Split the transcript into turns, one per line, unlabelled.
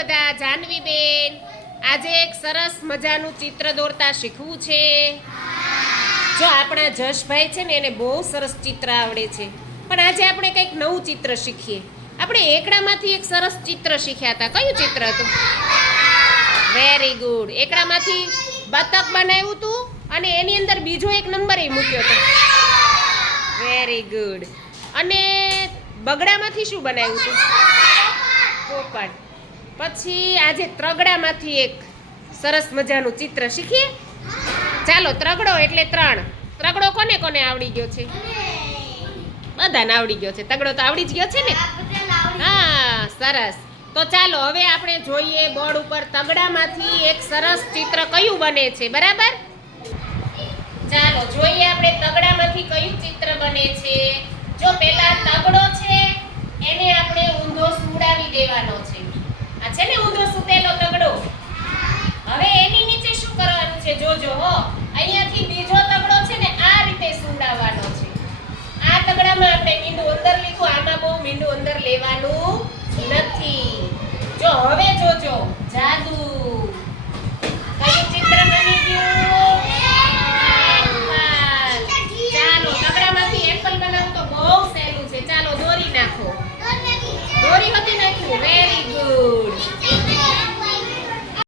બધા જાનવીબેન આજે એક સરસ મજાનું ચિત્ર દોરતા શીખવું છે. જો આપણા જશભાઈ છે ને, એને બહુ સરસ ચિત્ર આવડે છે. પણ આજે આપણે કંઈક નવું ચિત્ર શીખીએ. આપણે એકડામાંથી એક સરસ ચિત્ર શીખ્યા હતા. કયું ચિત્ર હતું? વેરી ગુડ એકડામાંથી બતક બનાવ્યું હતું અને એની અંદર બીજો એક નંબર એ મૂક્યો હતો. વેરી ગુડ અને બગડામાંથી શું બનાવ્યું હતું પોપટ. પછી આજે ત્રગડામાંથી એક સરસ મજાનું ચિત્ર શીખીએ. ચાલો, ત્રગડો એટલે ત્રણ. ત્રગડો કોને કોને આવડી ગયો છે? બધાને આવડી ગયો છે. તગડો તો આવડી જ ગયો છે ને? હા, સરસ. તો ચાલો, હવે આપણે જોઈએ બોર્ડ ઉપર તગડામાંથી એક સરસ ચિત્ર કયું બને છે, બરાબર? ચાલો, જોઈએ આપણે તગડામાંથી કયું ચિત્ર બને છે. જો પેલા તગડો છે એને આપણે ઊંધો સુડાવી દેવાનો છે આ છે ને ઊંધો સુતેલો તગડો હવે એની નીચે શું કરવાનું છે જોજો હો. અહીંયાથી બીજો તગડો છે ને આ રીતે સુડાવવાનો છે. આ તગડામાં આપણે મીંડું અંદર લીધું. આમાં બહુ મીંડું અંદર લેવાનું નથી. જો, હવે જોજો.